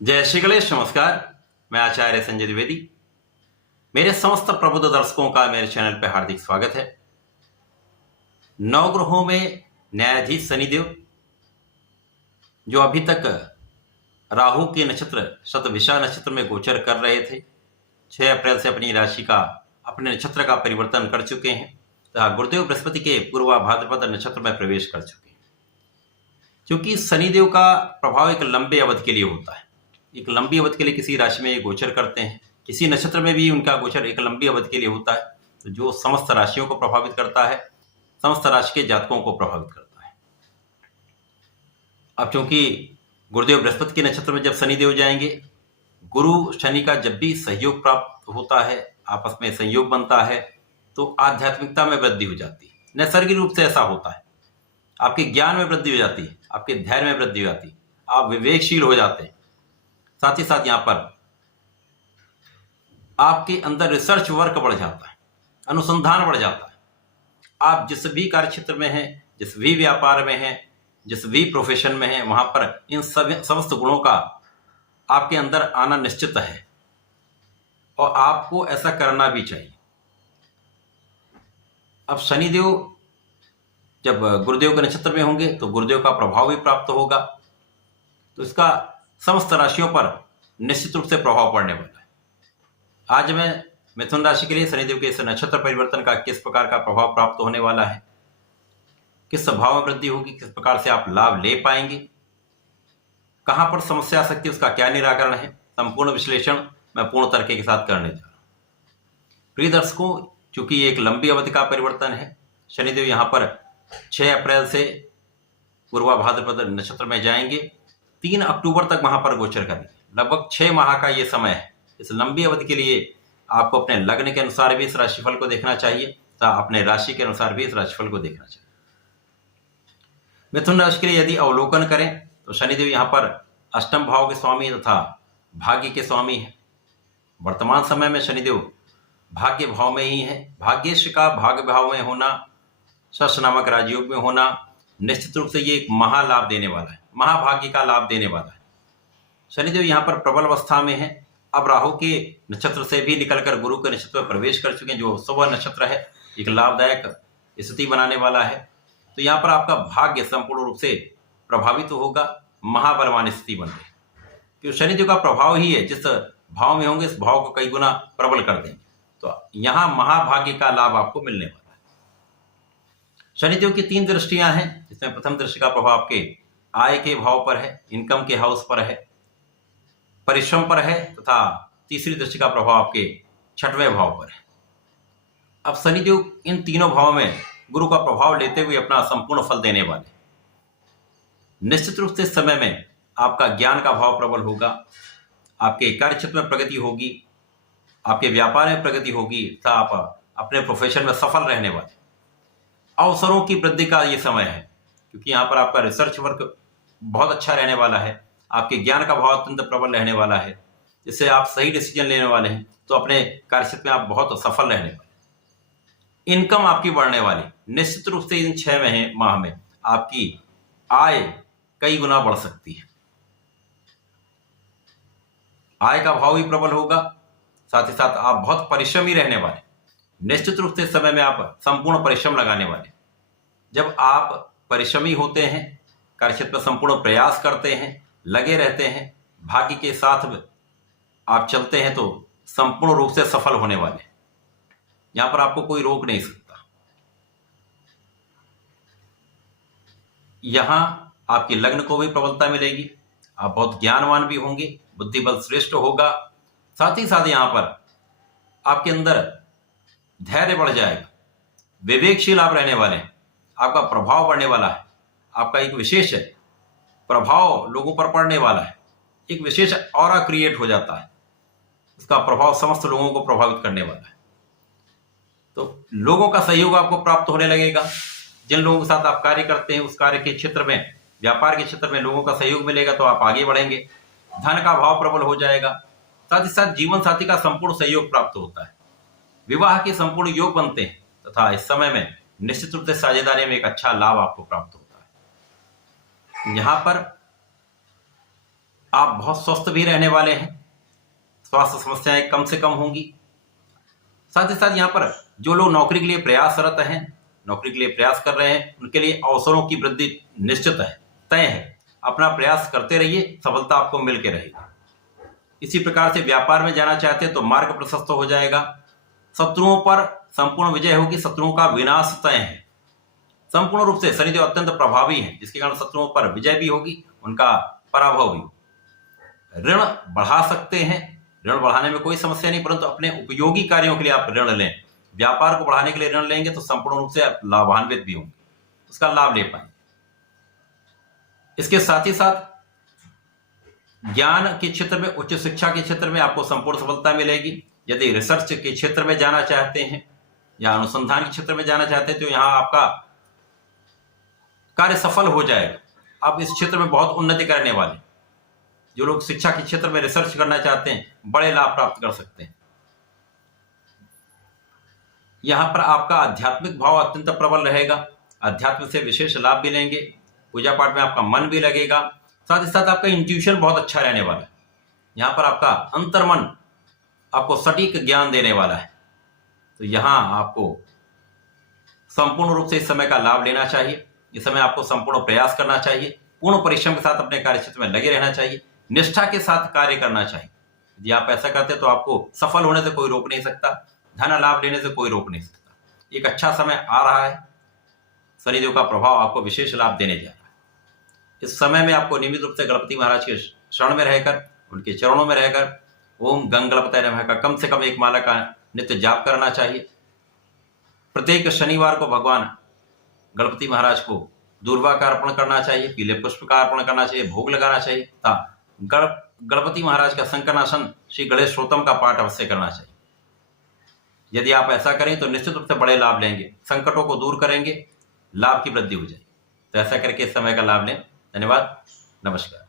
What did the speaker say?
जय श्री गणेश। नमस्कार, मैं आचार्य संजय द्विवेदी। मेरे समस्त प्रबुद्ध दर्शकों का मेरे चैनल पर हार्दिक स्वागत है। नवग्रहों में न्यायाधीश शनिदेव, जो अभी तक राहु के नक्षत्र शतभिषा नक्षत्र में गोचर कर रहे थे, 6 अप्रैल से अपनी राशि का, अपने नक्षत्र का परिवर्तन कर चुके हैं तथा गुरुदेव बृहस्पति के पूर्वा भाद्रपद नक्षत्र में प्रवेश कर चुके हैं। क्योंकि शनिदेव का प्रभाव एक लंबे अवधि के लिए होता है, एक लंबी अवधि के लिए किसी राशि में ये गोचर करते हैं, किसी नक्षत्र में भी उनका गोचर एक लंबी अवधि के लिए होता है, तो जो समस्त राशियों को प्रभावित करता है, समस्त राशि के जातकों को प्रभावित करता है। अब क्योंकि गुरुदेव बृहस्पति के नक्षत्र में जब शनिदेव जाएंगे, गुरु शनि का जब भी सहयोग प्राप्त होता है, आपस में संयोग बनता है, तो आध्यात्मिकता में वृद्धि हो जाती है। नैसर्गिक रूप से ऐसा होता है। आपके ज्ञान में वृद्धि हो जाती है, आपके धैर्य में वृद्धि हो जाती है, आप विवेकशील हो जाते हैं। साथ ही साथ यहाँ पर आपके अंदर रिसर्च वर्क बढ़ जाता है, अनुसंधान बढ़ जाता है। आप जिस भी कार्य क्षेत्र में हैं, जिस भी व्यापार में हैं, जिस भी प्रोफेशन में हैं, वहां पर इन समस्त गुणों का आपके अंदर आना निश्चित है और आपको ऐसा करना भी चाहिए। अब शनिदेव जब गुरुदेव के नक्षत्र में होंगे तो गुरुदेव का प्रभाव भी प्राप्त होगा, तो इसका समस्त राशियों पर निश्चित रूप से प्रभाव पड़ने वाला है। आज मैं मिथुन राशि के लिए शनिदेव के इस नक्षत्र परिवर्तन का किस प्रकार का प्रभाव प्राप्त होने वाला है, किस स्वभाव में वृद्धि होगी, किस प्रकार से आप लाभ ले पाएंगे, कहां पर समस्या आ सकती है, उसका क्या निराकरण है, संपूर्ण विश्लेषण मैं पूर्ण तरीके के साथ करने जा रहा हूं। प्रिय दर्शकों, चूंकि ये एक लंबी अवधि का परिवर्तन है, शनिदेव यहां पर 6 अप्रैल से पूर्वा भाद्रपद नक्षत्र में जाएंगे, 3 अक्टूबर तक वहां पर गोचर करेंगे। लगभग 6 माह का ये समय है। इस लंबी अवधि के लिए आपको अपने लग्न के अनुसार भी इस राशिफल को देखना चाहिए तथा अपने राशि के अनुसार भी इस राशिफल को देखना चाहिए। मिथुन राशि के लिए यदि अवलोकन करें तो शनिदेव यहाँ पर अष्टम भाव के स्वामी तथा भाग्य के स्वामी है। वर्तमान समय में शनिदेव भाग्य भाव में ही है। भाग्येश का भाग्य भाव में होना, शश नामक राजयोग में होना, निश्चित रूप से ये एक महालाभ देने वाला है, महाभाग्य का लाभ देने वाला है। शनिदेव यहाँ पर प्रबल अवस्था में है। अब राहु के नक्षत्र से भी निकलकर गुरु के नक्षत्र में प्रवेश कर चुके हैं, जो शुभ नक्षत्र है, एक लाभदायक स्थिति बनाने वाला है। तो यहाँ पर आपका भाग्य संपूर्ण रूप से प्रभावित होगा, महाबलवान स्थिति बन गई। क्योंकि शनिदेव का प्रभाव ही है, जिस भाव में होंगे इस भाव को कई गुना प्रबल कर देंगे। तो यहाँ महाभाग्य का लाभ आपको मिलने वाला है। शनिदेव की 3 दृष्टियां हैं, जिसमें प्रथम दृष्टि का प्रभाव आपके आय के भाव पर है, इनकम के हाउस पर है, परिश्रम पर है, तथा तीसरी दृष्टि का प्रभाव आपके 6वें भाव पर है। अब शनिदेव इन तीनों भावों में गुरु का प्रभाव लेते हुए अपना संपूर्ण फल देने वाले। निश्चित रूप से इस समय में आपका ज्ञान का भाव प्रबल होगा, आपके कार्य क्षेत्र में प्रगति होगी, आपके व्यापार में प्रगति होगी तथा आप अपने प्रोफेशन में सफल रहने वाले। अवसरों की वृद्धि का ये समय है, क्योंकि यहाँ पर आपका रिसर्च वर्क बहुत अच्छा रहने वाला है, आपके ज्ञान का भाव अत्यंत प्रबल रहने वाला है, जिससे आप सही डिसीजन लेने वाले हैं, तो अपने कार्यक्षेत्र में आप बहुत सफल रहने वाले। इनकम आपकी बढ़ने वाली। निश्चित रूप से इन 6 माह में आपकी आय कई गुना बढ़ सकती है। आय का भाव भी प्रबल होगा, साथ ही साथ आप बहुत परिश्रमी रहने वाले। निश्चित रूप से इस समय में आप संपूर्ण परिश्रम लगाने वाले। जब आप परिश्रमी होते हैं, कार्यक्षेत्र में संपूर्ण प्रयास करते हैं, लगे रहते हैं, भाग्य के साथ आप चलते हैं, तो संपूर्ण रूप से सफल होने वाले। यहां पर आपको कोई रोक नहीं सकता। यहां आपके लग्न को भी प्रबलता मिलेगी, आप बहुत ज्ञानवान भी होंगे, बुद्धि बल श्रेष्ठ होगा। साथ ही साथ यहां पर आपके अंदर धैर्य बढ़ जाएगा, विवेकशील आप रहने वाले हैं, आपका प्रभाव बढ़ने वाला है, आपका एक विशेष प्रभाव लोगों पर पड़ने वाला है, एक विशेष ऑरा क्रिएट हो जाता है, उसका प्रभाव समस्त लोगों को प्रभावित करने वाला है। तो लोगों का सहयोग आपको प्राप्त होने लगेगा। जिन लोगों के साथ आप कार्य करते हैं, उस कार्य के क्षेत्र में, व्यापार के क्षेत्र में लोगों का सहयोग मिलेगा, तो आप आगे बढ़ेंगे। धन का भाव प्रबल हो जाएगा। साथ ही साथ जीवन साथी का संपूर्ण सहयोग प्राप्त होता है, विवाह के संपूर्ण योग बनते हैं, तथा इस समय में निश्चित रूप से साझेदारी में एक अच्छा लाभ आपको प्राप्त होता है। यहां पर आप बहुत स्वस्थ भी रहने वाले हैं, स्वास्थ्य समस्याएं कम से कम होंगी। साथ ही साथ यहाँ पर जो लोग नौकरी के लिए प्रयासरत हैं, नौकरी के लिए प्रयास कर रहे हैं, उनके लिए अवसरों की वृद्धि निश्चित है, तय है। अपना प्रयास करते रहिए, सफलता आपको मिल के रहेगी। इसी प्रकार से व्यापार में जाना चाहते हैं तो मार्ग प्रशस्त हो जाएगा। शत्रुओं पर संपूर्ण विजय होगी, शत्रुओं का विनाश तय है। संपूर्ण रूप से शनिदेव अत्यंत प्रभावी हैं, जिसके कारण शत्रुओं पर विजय भी होगी, उनका पराभव भी होगा। ऋण बढ़ा सकते हैं, ऋण बढ़ाने में कोई समस्या नहीं, परंतु अपने उपयोगी कार्यों के लिए आप ऋण लें। व्यापार को बढ़ाने के लिए ऋण लेंगे तो संपूर्ण रूप से आप लाभान्वित भी होंगे, उसका लाभ ले पाएंगे। इसके साथ ही साथ ज्ञान के क्षेत्र में, उच्च शिक्षा के क्षेत्र में आपको संपूर्ण सफलता मिलेगी। यदि रिसर्च के क्षेत्र में जाना चाहते हैं या अनुसंधान के क्षेत्र में जाना चाहते हैं तो यहाँ आपका कार्य सफल हो जाएगा। आप इस क्षेत्र में बहुत उन्नति करने वाले। जो लोग शिक्षा के क्षेत्र में रिसर्च करना चाहते हैं, बड़े लाभ प्राप्त कर सकते हैं। यहां पर आपका आध्यात्मिक भाव अत्यंत प्रबल रहेगा, अध्यात्म से विशेष लाभ भी लेंगे, पूजा पाठ में आपका मन भी लगेगा। साथ ही साथ आपका इंट्यूशन बहुत अच्छा रहने वाला है। यहाँ पर आपका अंतर्मन आपको सटीक ज्ञान देने वाला है। तो यहाँ आपको संपूर्ण रूप से इस समय का लाभ लेना चाहिए। इस समय आपको संपूर्ण प्रयास करना चाहिए, पूर्ण परिश्रम के साथ अपने कार्य क्षेत्र में लगे रहना चाहिए, निष्ठा के साथ कार्य करना चाहिए। यदि आप ऐसा करते हैं तो आपको सफल होने से कोई रोक नहीं सकता, धन लाभ लेने से कोई रोक नहीं सकता। एक अच्छा समय आ रहा है, शनिदेव का प्रभाव आपको विशेष लाभ देने जा रहा है। इस समय में आपको नियमित रूप से गणपति महाराज के शरण में रहकर, उनके चरणों में रहकर ओम गंग गणपतये नमः का कम से कम एक माला का नित्य जाप करना चाहिए। प्रत्येक शनिवार को भगवान गणपति महाराज को दूर्वा का अर्पण करना चाहिए, पीले पुष्प का अर्पण करना चाहिए, भोग लगाना चाहिए तथा गणपति महाराज का संकर्षण श्री गणेशोत्तम का पाठ अवश्य करना चाहिए। यदि आप ऐसा करें तो निश्चित रूप से बड़े लाभ लेंगे, संकटों को दूर करेंगे, लाभ की वृद्धि हो जाएगी। तो ऐसा करके इस समय का लाभ लें। धन्यवाद, नमस्कार।